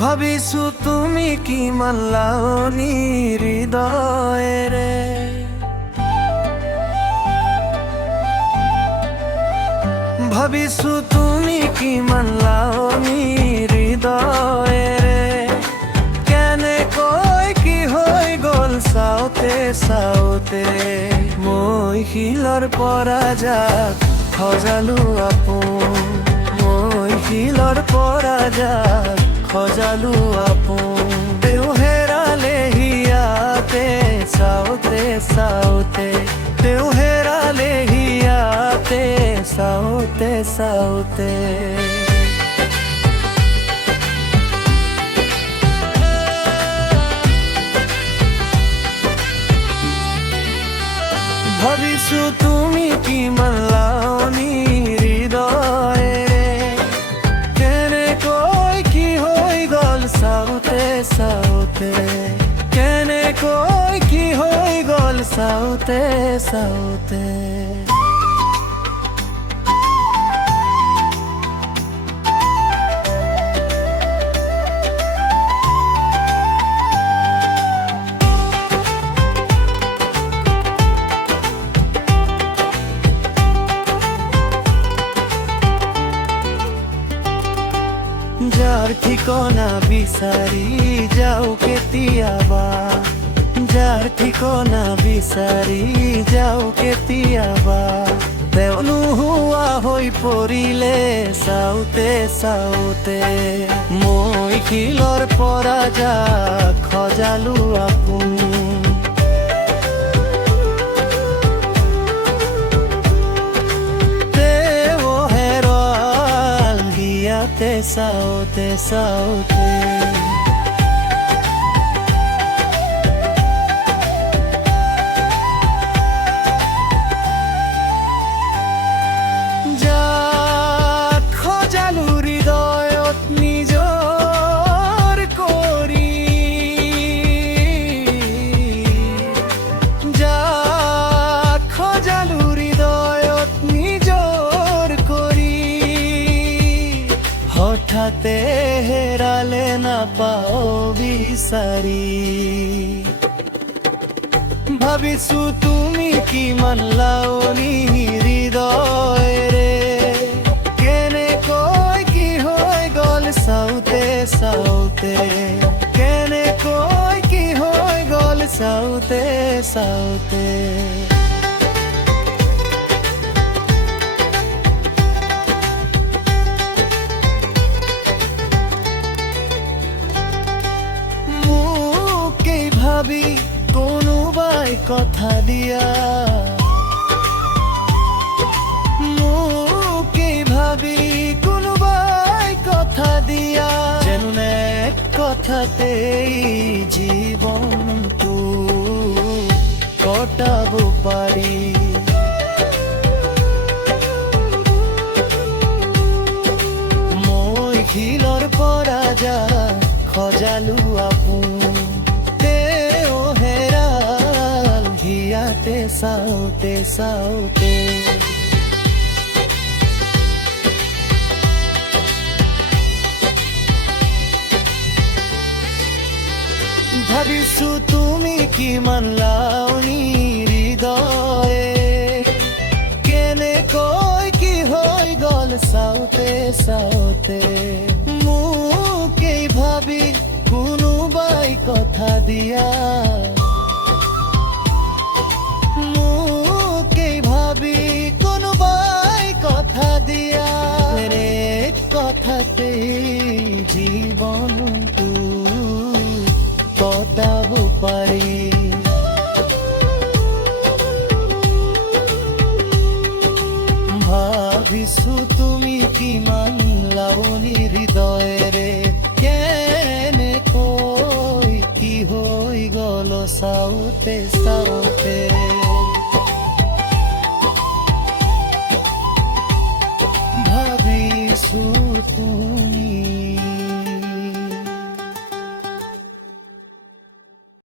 ভাবিছো তুমি কি মানলাওনি হৃদয়েরে, ভাবিছো তুমি কি মানলাওনি হৃদয়েরে। কেনে কয় কি হৈ গল চাওতে চাওতে, মই শিলৰ পৰা যাক সজালো আপোন, মই শিলৰ পৰা যাক সজালো আপোন। তেও হেৰালে হিয়াতে চাওতে চাওতে, তেও হেৰালে হিয়াতে চাওতে চাওতে। ভাবিছো তুমি কি মানলাওনি হৃদয়েৰে, কেনেকৈ কি হৈ গল চাওতে চাওতে, কেনেকৈ কি হৈ গল চাওতে চাওতে। যার ঠিকনা বিচাৰি যাও কেতিয়াবা, যার ঠিকনা বিচাৰি যাও কেতিয়াবা, তেওঁ নোহোৱা হৈ পৰিলে চাওতে চাওতে। মই শিলৰ পৰা যাক সজালো আপোন, চাওতে চাওতে। যাক সজালো হৃদয়ত নিজৰ কৰি, যাক সজালো হৃদয়ত নিজৰ কৰি, হঠাতে হেৰালে নাপাও বিচাৰি। ভাবিছো তুমি কি মানলাওনি হৃদয়েৰে, কেনেকৈ কি হৈ গল চাওতে চাওতে, কেনেকৈ কি হৈ গল চাওতে চাওতে। ভাবি কোনোবাই কথা দিয়া, মোকে ভাবি কোনোবাই কথা দিয়া, যেন এক কথাতেই জীৱনটো কটাব পাৰি। মই শিলৰ পৰা যাক সজালো আপোন, চাওতে চাওতে। ভাবিছো তুমি কি মানলাওনি হৃদয়ে, কেনেকৈ কি হৈ গল চাওতে চাওতে। মোকেই ভাবি কোনোবাই কথা দিয়া, কোনোবাই কথা দিয়া, কথাতেই জীৱনটো কটাব পাৰি। ভাবিছো তুমি কিমান লাৱনী হৃদয়েৰে, কেনেকৈ কি হৈ গল চাওতে চাওতে।